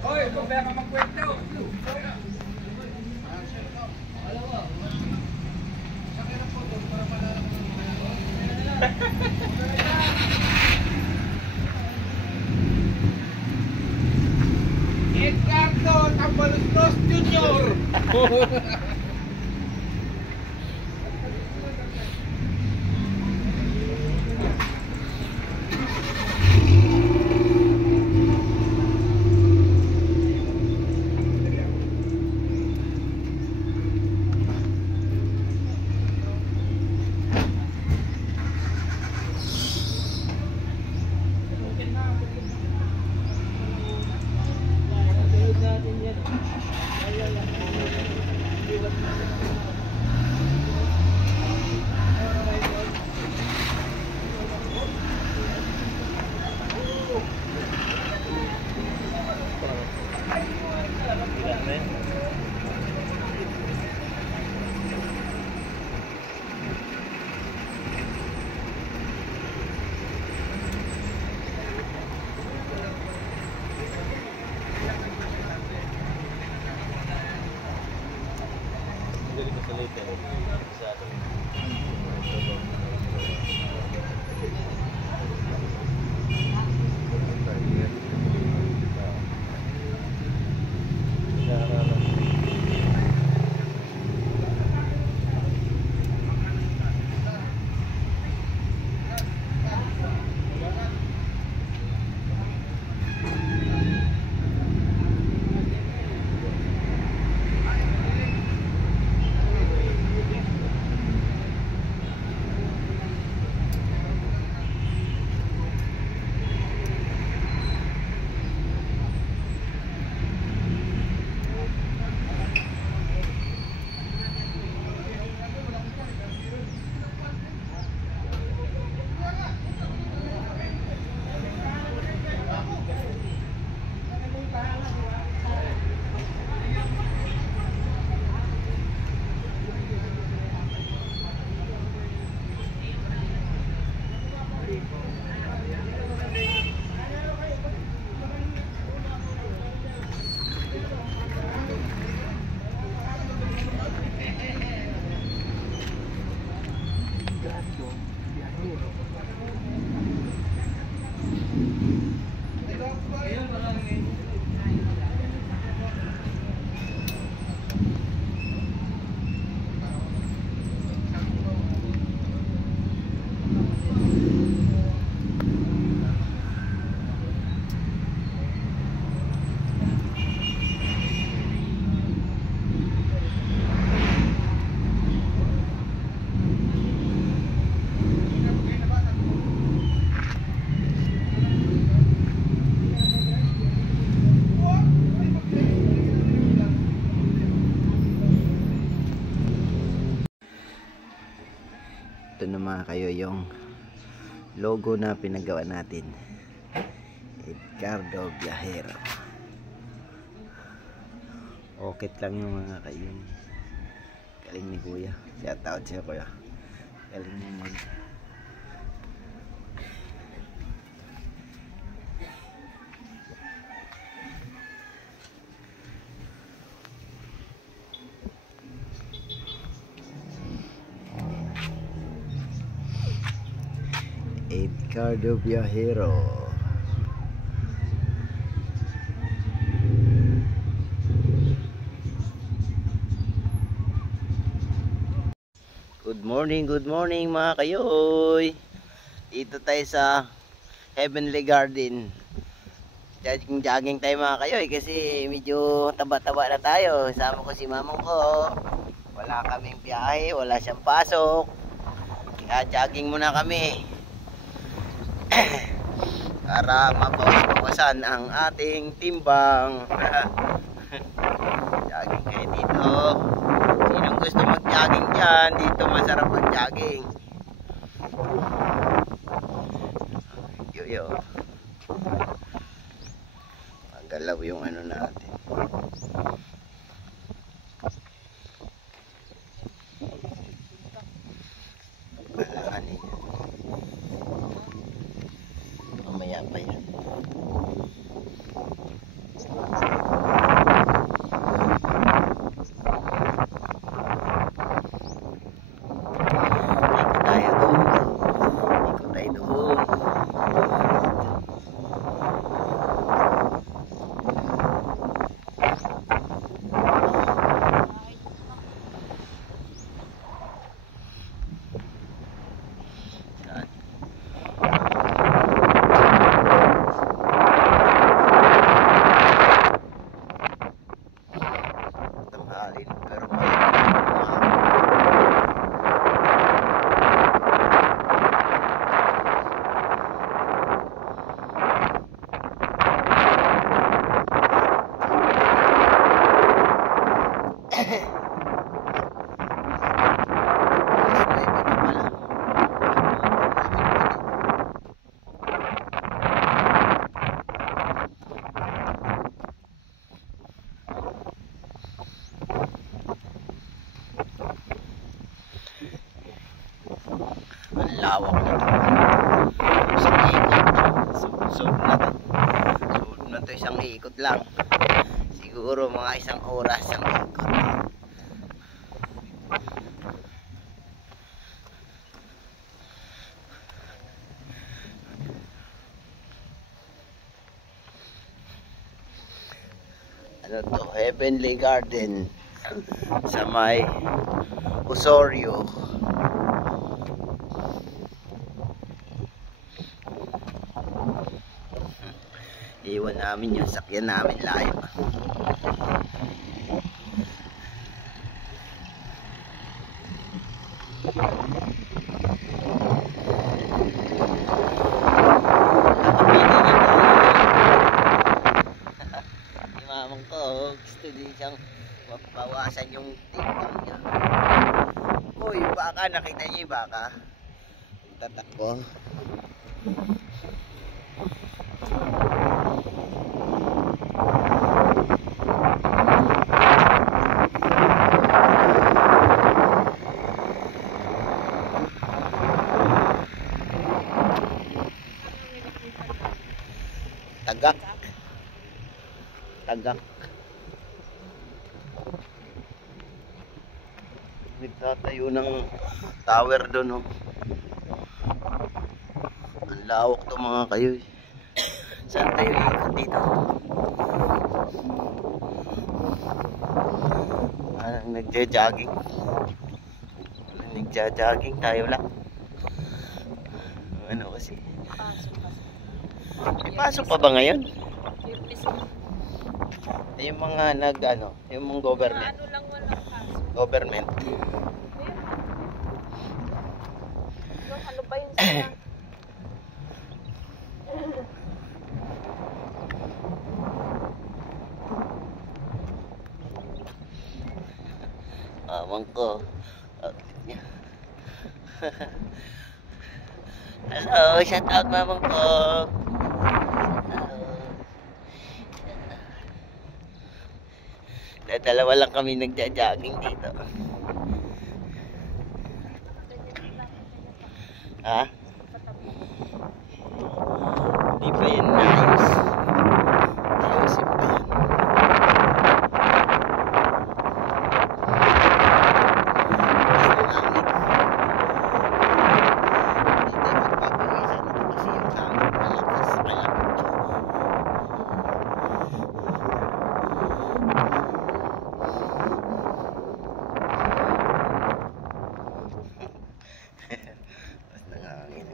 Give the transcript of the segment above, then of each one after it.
Hoy, mamaya ka magkwento. Edgardo Tambalustos Jr. Ito naman kayo yung logo na pinagawa natin, Edgardo Viajero. Okay lang yung mga kayo. Galing ni Kuya. Shout out siya Kuya. Galing mo mag Edgardo Viajero. Good morning mga kayoy. Dito tayo sa Heavenly Garden. Jogging tayo mga kayoy kasi medyo taba-taba na tayo. Kasama ko si mamang ko. Wala kaming biyahe, wala siyang pasok. Kaya jogging muna kami. Para mabawasan ang ating timbang. Jogging kayo dito. Sinong gusto mag-jogging dyan, dito masarap mag-jogging. Yo. Magalaw yung ano natin. Ano yan? Mamaya pa yan. lawak na to. Isang ikot. Sub na to. Sub na to, isang ikot lang. Siguro mga isang oras ang ikot. Ano to? Heavenly Garden sa may Osorio. Iwan namin yung sakyan namin live. Mamang ko gusto din siyang mapawasan yung timbang niya. Uy, baka, nakita niyo yung baka? Tatakbo. Tagak. Tagak. Nagtatayo ng tower doon, oh. Ang lawak to mga kayo. Saan tayo ikot dito? Nagja-jogging. Nagja-jogging tayo lang. Ano kasi? May pasok pa ba ngayon? Yung mga yung mga government. Ano lang walang pasok. Government. Ano ba yun sila? Awang ko. Hello, shout out mamang ko. Dalawa lang kami nagja-jogging dito. Ha? Hindi pa yan naayos. Ayusin pa yan.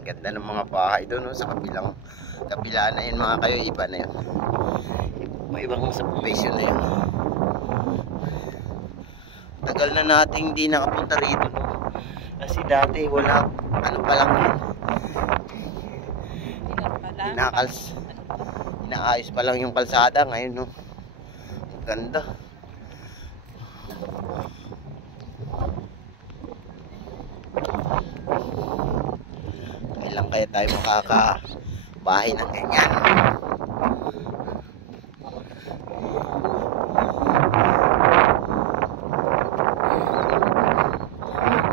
Ganda ng mga bahay doon, no? Sa kabila na yun mga kayo, iba na yun, ibang sa profession na yun. Tagal na nating hindi nakapunta rito, no? Kasi dati wala, ano pa lang yun, inaayos pa lang yung kalsada. Ngayon, no? Ganda. Kailan kaya tayo makakabahay ng ganyan?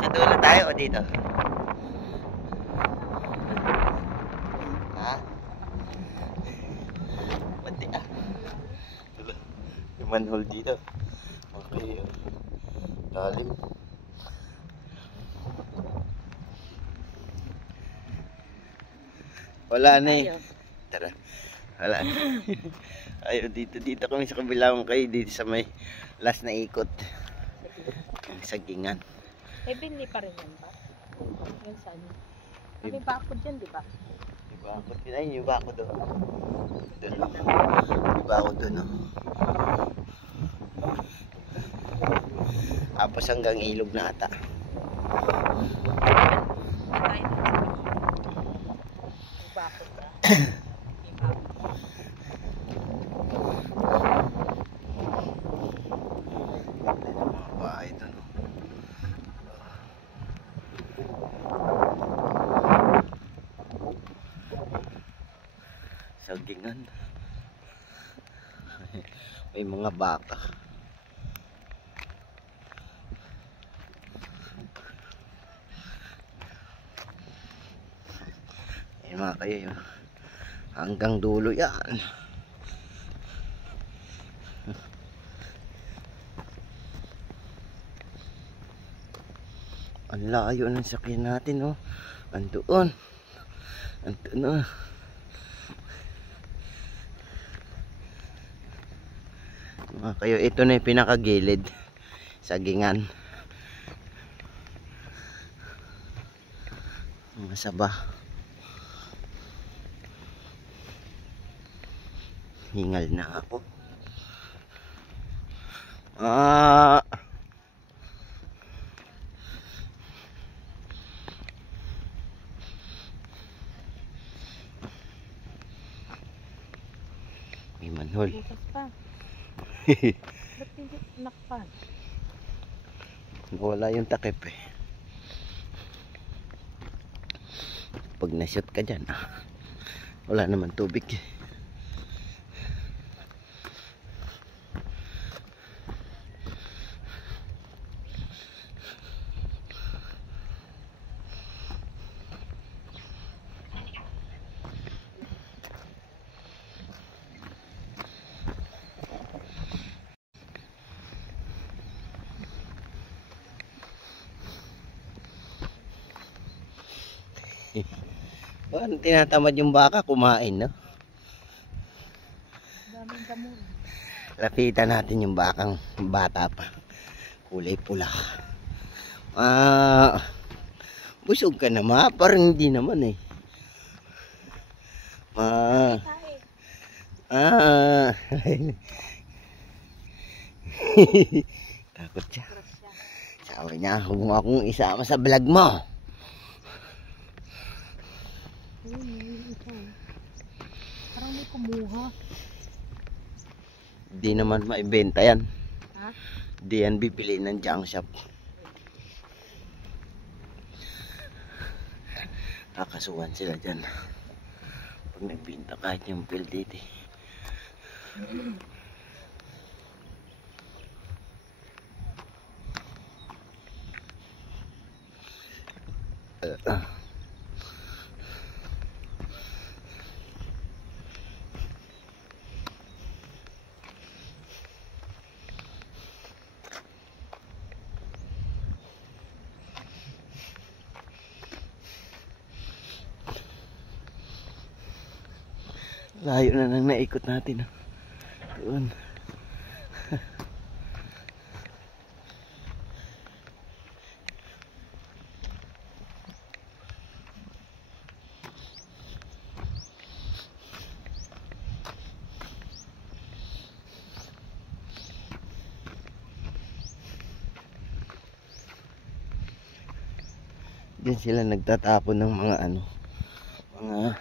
Sa dulo tayo o dito? Ha? Pati yung manhole dito. Okay, lalim. Wala na eh. Tara. Wala na. Ayaw, dito kami sa kabilang kayo. Dito sa may last na ikot. Sagingan. Eh, binli pa rin yan ba? Yung saan? May bakod yan, di ba? May bakod yun. Ayun, yung bakod doon. Doon. May bakod doon, no? Tapos hanggang ilog na ata. Bakod ba? Bahay doon. Sagingan. May mga baka. mga kayo. Hanggang dulo yan. Ang layo ng sakyan natin, oh. Andoon. Andoon na. Mga kayo, ito na yung pinakagilid. Sagingan. Mga saba. Hingal na ako. May manhol. Bukas pa. Ba't hindi nakpan? Wala yung takip eh. Pag na-shoot ka dyan, wala naman tubig eh. Paano tinatamad yung baka kumain, no? Daming damo. Lapitan natin yung bakang bata pa. Kulay pula. Busog ka na, ma? Parang hindi naman eh. Takot siya. Sabi niya, huwag mo akong isama sa vlog mo. Parang may kumuha. Di naman maibenta yan. Ha? Di yan bibili ng junk shop. Kakasuhan sila dyan. Pag nagbinta kahit yung PLDT. Layo na nang naikot natin. Doon. Diyan sila nagtatapon ng mga mga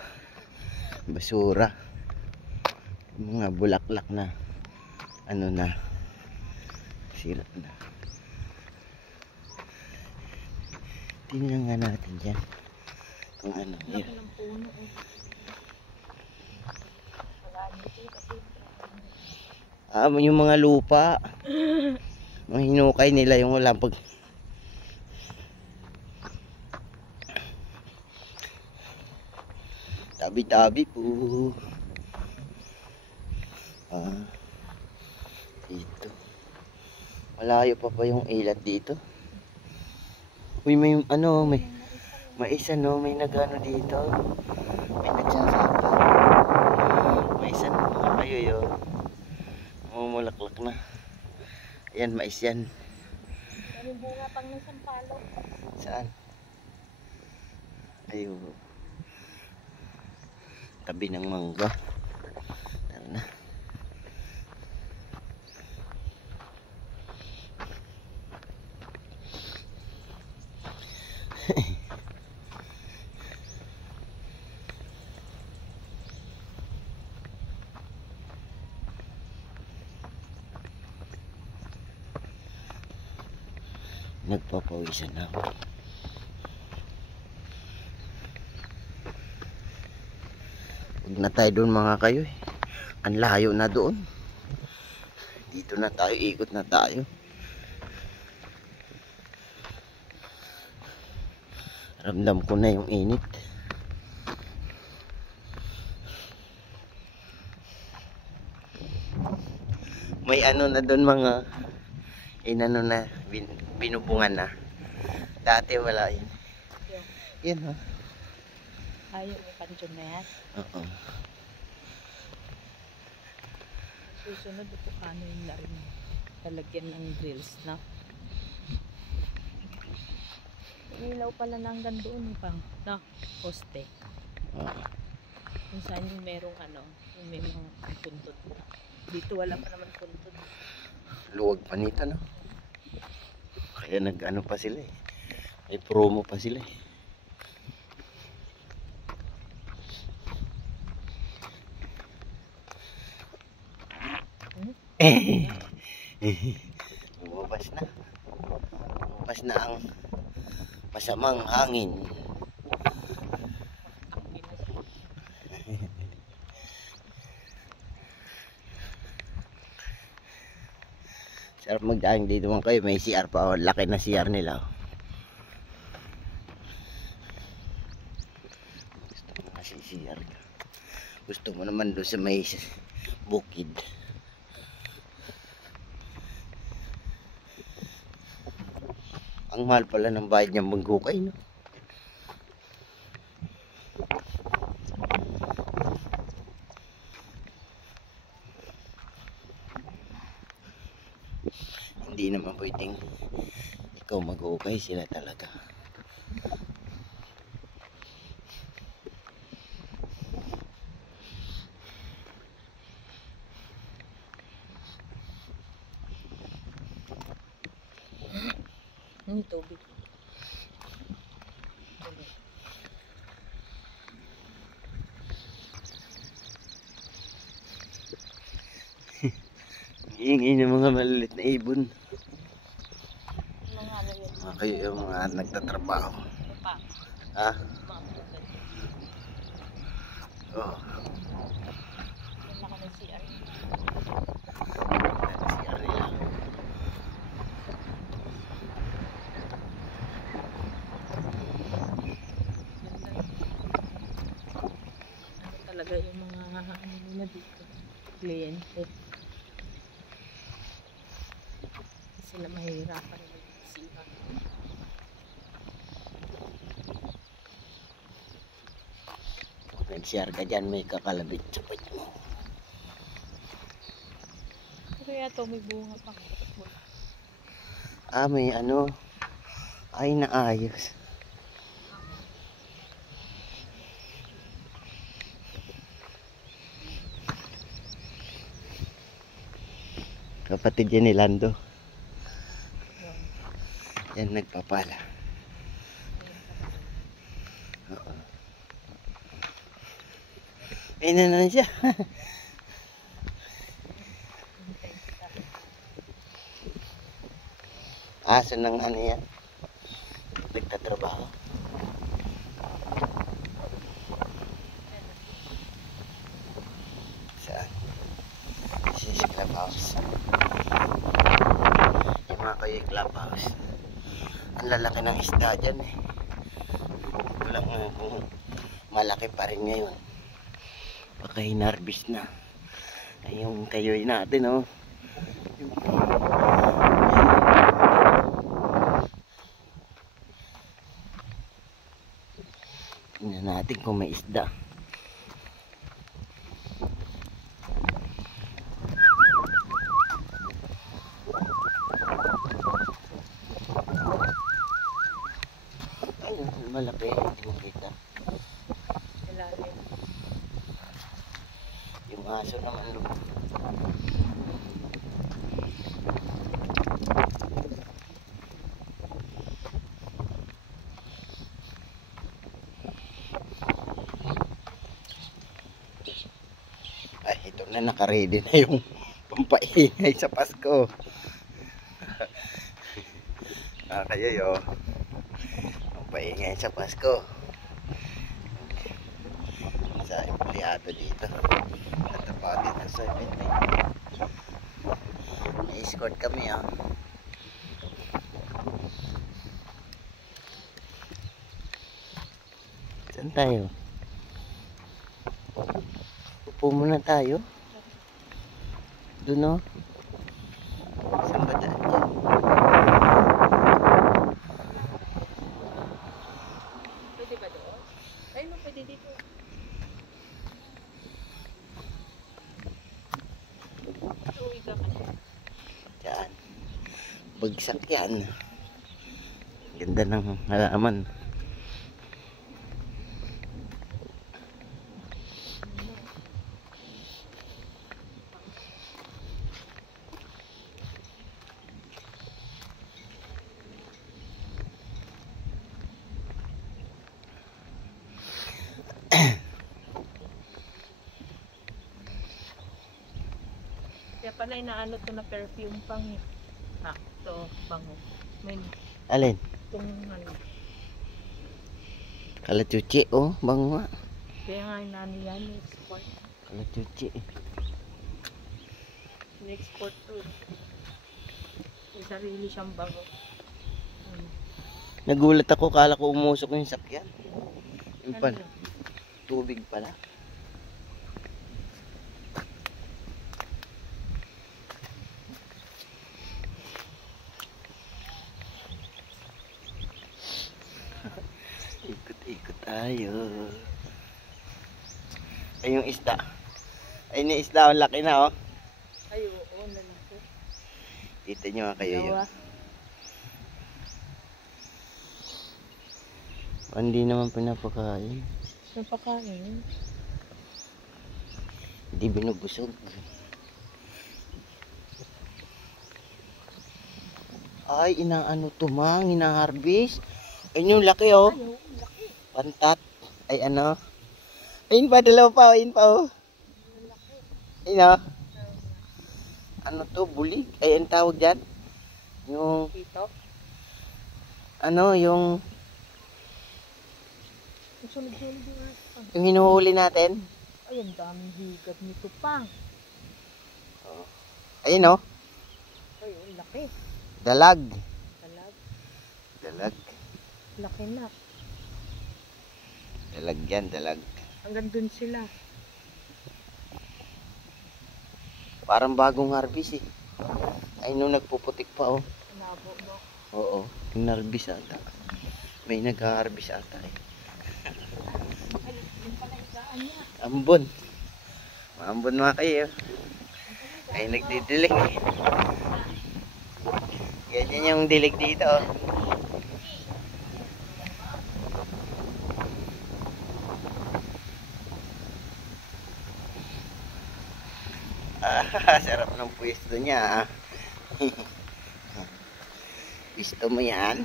basura, mga bulaklak na na sira na. Tingnan nga natin dyan kung ano yun. Laki ng puno. Wala dito kasi. Yung mga lupa, mga hinukay nila yung walang pag tabi-tabi po. Dito. Malayo pa yung ilat dito. Uy, may may isa no, may nagano dito. May nagsasapa. May isa no, mga kayo yun. Mumulaklak na. Ayan, mais yan. Daming bunga pang ng sampalo. Saan? Ayun. Tabi ng mangga. Tara na. Nagpapawisan na ako. Huwag na tayo doon mga kayo eh. Ang layo na doon. Dito na tayo, ikot na tayo. Ramdam ko na yung init. may ano na doon mga inano na binubungan na. Dati wala yun. Yan ha. Ayaw may pansyon na yan. Oo. Susunod ito kano yung na rin. Talagyan ng grills na. Ilaw pala na hanggang doon pang na poste. Kung saan yung merong ano, yung may mga puntod na. Dito wala pa naman puntod. Luwag pa nito, no? Kaya nag-ano pa sila eh. May promo pa sila eh. Lumabas na. Lumabas na ang masamang hangin. Sarap magdaang dito man kayo. May CR pa. Oh. Laki na CR nila. Oh. Gusto mo kasi CR ka. Gusto mo naman doon sa may bukid. Ang mahal pala ng bayad niyang Manggukay, no? Hindi naman pwedeng ikaw mag-ukay, sila talaga. Ano yung tubig? Iingay ng mga malilit na ibon. Mga ano yun? Mga kayo yung mga nagtatrabaho. Ano pa? Ha? Mga puntod. Oo. Yan lang ng CR. CR nila. Ano talaga yung mga ano nila dito? Kliyente. Sila mahihirapan mag-isipan. Kung nag-CR ka dyan, may kakalabit sa puwet mo. Pero yato may bunga pa. Ah, may ano. Ay, naayos. Kapatid yan ni Lando. Yan nagpapala. Oo. Ayun na siya. Aso ng ano yan? Nagtatrabaho. Saan? This is clubhouse. Yung mga kayo yung clubhouse. Ang lalaki ng isda dyan eh. Walang kung malaki pa rin ngayon. Baka hinarbis na. Ay, yung kayoy natin oh. Tingnan natin kung may isda. Ayun, malaki. Hindi mo kita. Ilalim. Yung aso naman doon. Ay, ito na, nakaready na yung pampaingay sa Pasko. Kayo yo. Pampaingay sa Pasko. Sa empleyado dito. Natapat dito sa event. Na-escort kami ah. Saan tayo? Upo muna tayo. Doon oh. Saan ba daan dyan? Pwede ba doon? Ay, no, pwede dito. Uwi ka kasi. Dyan. Bagsak yan. Ganda ng halaman. Kaya pala inaano to na perfume pang to bango. May Alin? itong ano. Kalachuchi, oh. Bango nga. Kaya nga inaano yan, export. Kalachuchi. In-export to. May sarili siyang bango. Nagulat ako, kala ko umusok yung sakyan. Yung Ano pala, yun? tubig pala. Ikot-ikot tayo. Ay, yung isda. Ay, yung isda, ang laki na, oh. Ay, oo, lalaki. Kita nyo nga kayo yun. Dalawa. Hindi naman pinapakain. Napakain. Hindi binubusog. Ay, inaano to, mang, ina-harvest. Ayun yung laki, oh. Ay, oo, laki. Pantat. Ay, ano. Ayun pa, dalawa pa, ayun pa, oh. Ayun, oh. Ano to, bulig? Ay, ang tawag dyan? Yung, Dito. ano, yung Sunod-sunod yung asa. yung hinuhuli natin. Ay, ang daming higat nito pang. Ayun, oh. Ay, oo, laki. Dalag. Talag. Dalag. Laki na. Dalag yan, dalag. Hanggang dun sila. Parang bagong harvest, eh. Ay, nung nagpuputik pa, oh. Nabo mo. Oo, yung harvest ata. May nag-harvest ata, eh. Ay, yung pala isaan niya. Ambon. Maambon mga kayo. Ay, nagdidilig. Ganyan yung dilig dito, oh. Sarap ng pwesto niya, ah. Gusto mo yan?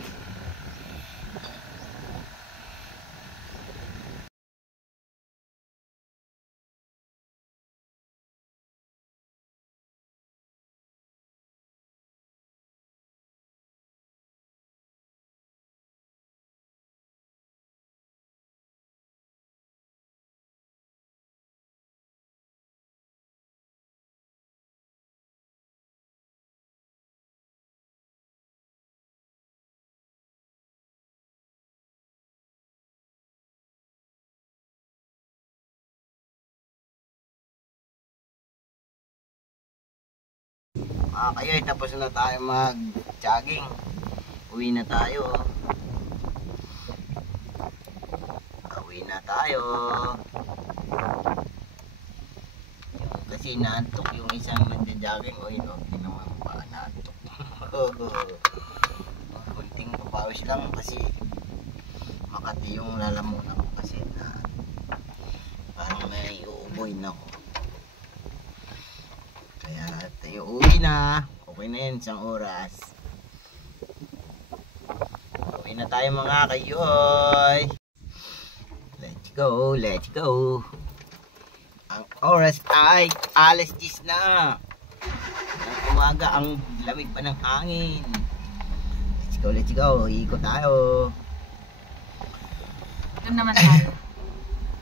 Kayo, tapos na tayo mag-jogging. Uwi na tayo. Uwi na tayo. Kasi naantok yung isang nagja-jogging. O yun, okay naman pa naantok. Kunting papawis lang kasi Makati yung lalamunan ko kasi na parang may uuboy na ako. Kaya tayo uwi na. Okay na yan, isang oras. Uwi na tayo mga kayoy. Let's go, let's go. Ang oras ay alas 10 na. Ang umaga, ang lamig pa ng hangin. Let's go, let's go. Ikot tayo. Doon naman tayo.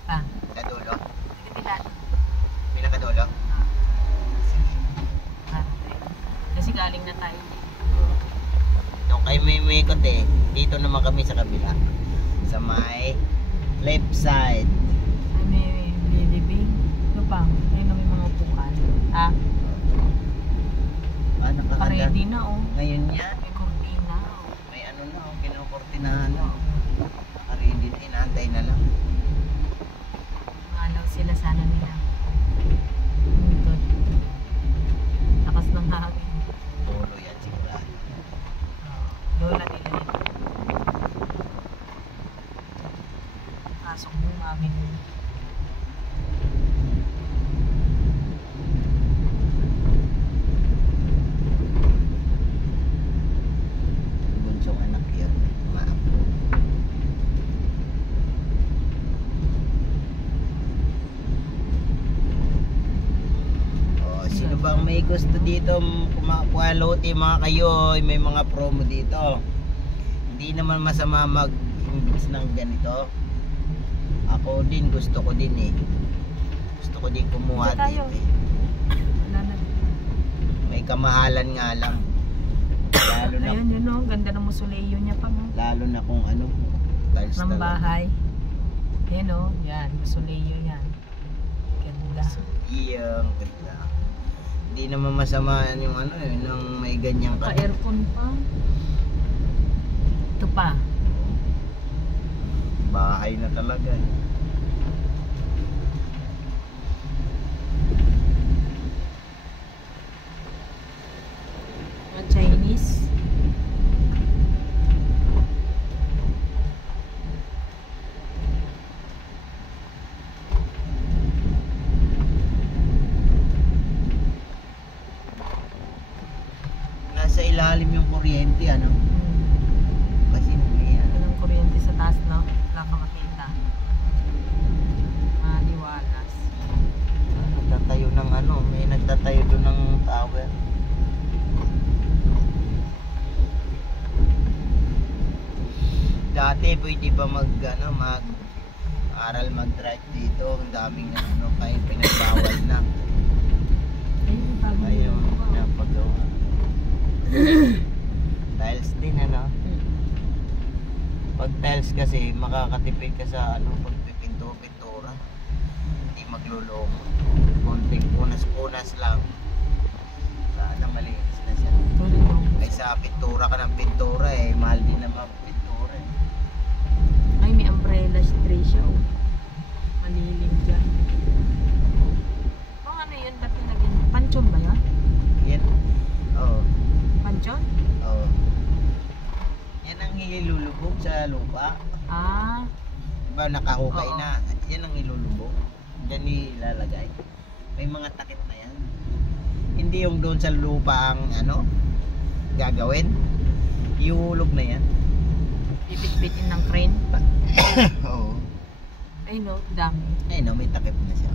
Pa. Kadulo. Pila. Pinakadulo. Kasi galing na tayo. Yung kay may ikot eh. Dito naman kami sa kabila. Sa may left side. Ay, may living. Ano pa? Ayun na may mga upuan. Ha? Ah, nakakanda. Pareho. oh. Ngayon yan. May kurtina, oh. May ano na, kinukortinahan na. Nakaready na, inaantay na lang. Malaw sila sana nila. Good. Lakas ng hangin. Polo yan, sigurado. Lola nila yun. Pasok mo yung amin. Bunsong anak yun. Maapo. Oh, sino bang may gusto dito kumakuha lote mga kayo? May mga promo dito. Hindi naman masama mag-invest ng ganito. Ako din, gusto ko din eh. Gusto ko din kumuha Dito tayo. dito eh. Wala na. May kamahalan nga lang. Lalo na, Ayun yun, oh. Ganda ng musuleyo niya pa, oh. lalo na kung ano, tiles Ng talaga. bahay. Ayan, oh. Yan, musuleyo yan. Ganda. Iyang ganda. Hindi naman masama yung ano eh, nang may ganyang Pa-aircon pa. Ito pa. bahay na talaga eh. Mga Chinese. Nasa ilalim yung kuryente ano. Kasi may ano. Walang kuryente sa taas, no? Wala ka makita. Maliwalas. Nagtatayo ng ano, may nagtatayo doon ng tower. Dati pwede pa mag ano, aral mag-drive dito, ang daming ano, kaya pinagbawal na. Ayun, bago Ayun, nila. napagawa. Tiles din ano. Pag tiles kasi makakatipid ka sa ano, pagpipinto-pintura. Hindi magluloko. Konting punas-punas lang. Sana malinis na siya. Tuloy mo. Ay sa pintura ka ng pintura eh, mahal din naman pintura eh. Ay, may umbrella tray siya, oh. Malilim dyan. Pang ano yun? Ba't nilagyan? Panchon ba yan? Yan. Oo. Panchon? Oo. Yan ang ilulubog sa lupa. Ah, Diba nakahukay Oo. na. Yan ang ilulubog. Diyan ilalagay. May mga takip na yan. Hindi yung doon sa lupa ang ano gagawin. Ihulog na yan. bibit-bitin ng crane. Oo. Ay no, dami. Ay no, may takip na siya.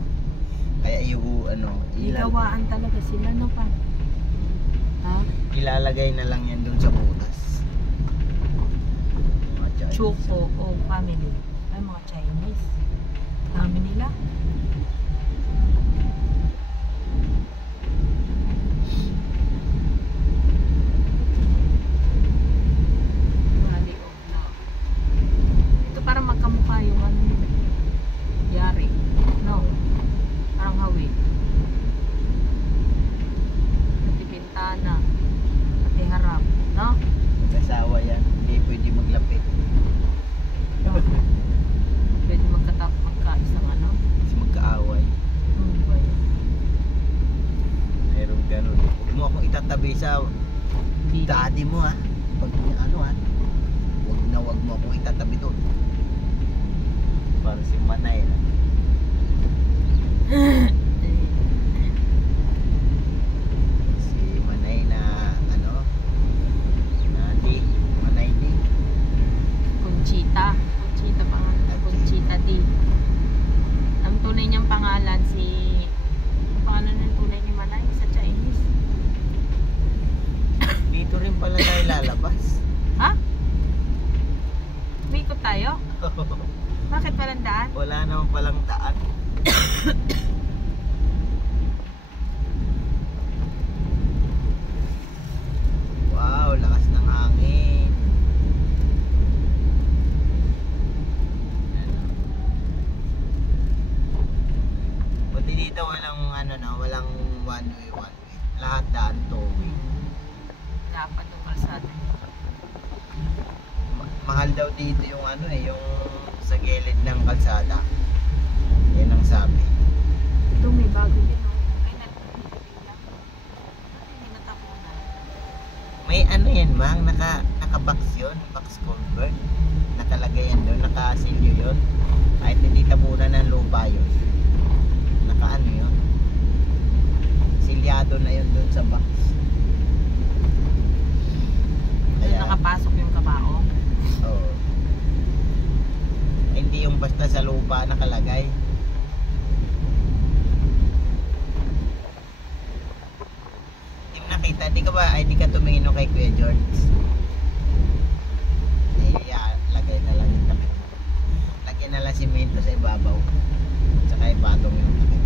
Kaya yung ano, Gawaan talaga sila, no pa? Ha? ilalagay na lang yan doon sa butas. Mga Chinese. Choco o family. Ay, mga Chinese. Dami nila. Valley of Love. Ito parang magkamukha yung ano nila. Yari. No. Parang hawi. Pati bintana. Pati harap. No? Kasawa yan. Hindi pwede maglapit. No. Pwede magkaisang ano. Kasi magkaaway. Ano ba yun? Mayroong ganun. Huwag mo akong itatabi sa Hindi. daddy mo ha. Pag ano ha. Huwag mo akong itatabi doon. Para si Manay na. Si Manay na ano. Manay di. Conchita. Conchita pangalan. Conchita D. Ang tunay niyang pangalan si... Ang pangalan ng tunay ni Manay sa Chinese. Dito rin pala tayo lalabas. Ha? Umikot tayo? Bakit walang daan? Wala naman palang daan. Wow, lakas ng hangin. Ano? Buti dito walang ano na, walang one way. Lahat daan two way. Dapat yung kalsada. Mahal daw dito yung ano yung sa gilid ng kalsada. Yan ang sabi. Ito may bago din. Ay, hindi natapunan. May ano yan, Mang, naka-box yun, box culvert. Nakalagay yan doon, nakasilyo yun. Kahit hindi tabunan ng lupa yun. Naka-ano yun. Silyado na yun doon sa box. Doon nakapasok yung kabao. Oo. Hindi yung basta sa lupa nakalagay. Hindi mo nakita, di ka tumingin kay Kuya George. Lagay na lang yung takip. Lagyan na lang simento sa ibabaw. Tsaka ipatong yung takip.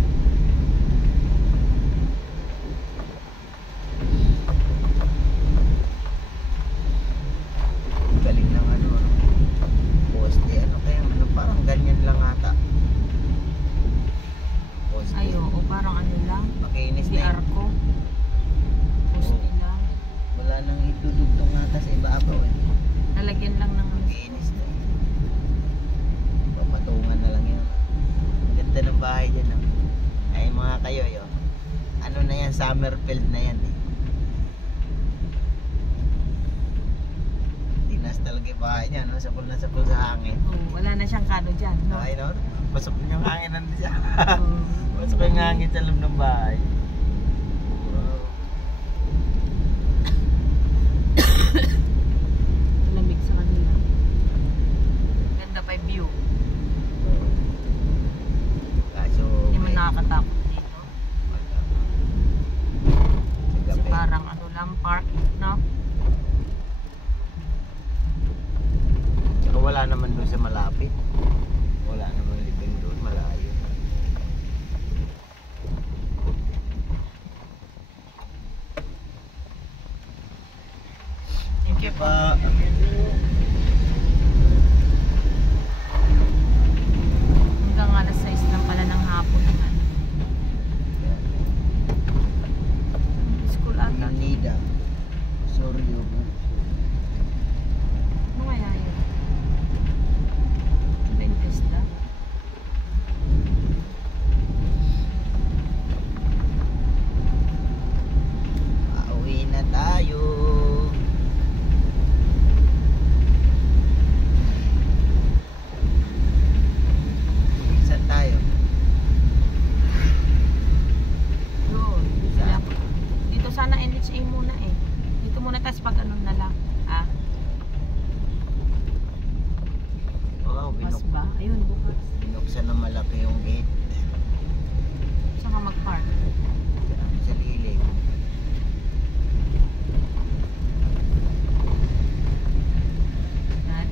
Galing ng ano. Poste, ano kaya, ano, parang ganyan lang ata. Poste. Ay, oo, parang ano lang. Makinis Di na yun. arko. Poste lang. Wala nang itudugtong ata sa ibabaw eh. Lalagyan lang ng Makinis na yun. Papatungan na lang yun. Ganda ng bahay dyan. Oh. Ay mga kayo, yun. Ano na yan, Summerfield na yan eh. Tinas talaga yung bahay niya, no? Sapul na sapul sa hangin. wala na siyang kano dyan, no? Ay, no? Pasok yung hangin nandun siya. Oo. Pasok yung hangin sa loob ng bahay. Wow. Lamig sa kanila. Ganda pa yung view. Kaso, Hindi mo may- nakakatakot dito. Sa Kasi gabi. parang ano lang, park, no? Saka wala naman doon sa malapit. Wala naman living doon, malayo. Thank you pa. Hanggang alas 6 lang pala ng hapon ng ano. School ata. Nida. Sorry, Ano kaya yun? Dentista? Pauwi na tayo. Saan tayo? Yun. Dito sana NHA muna eh. Dito muna tas pag ano na lang. Ah, Wow, bukas ba? Ayun, bukas. binuksan na malaki yung gate. Saan ka mag-park? Sa lilim. Yan.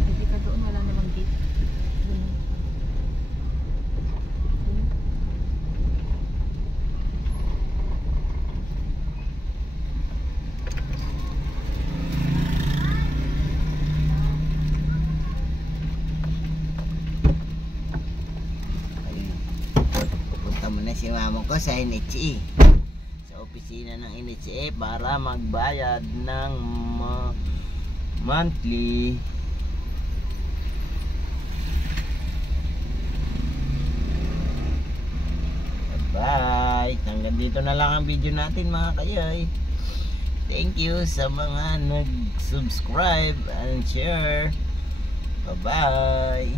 Hindi ka doon, wala namang gate. Doon. Doon. Ayun. Pupunta muna si mama ko sa NHA. Sa opisina ng NHA para magbayad ng monthly. Bye! Hanggang dito na lang ang video natin mga kayoy. Thank you sa mga nag-subscribe and share. Bye-bye!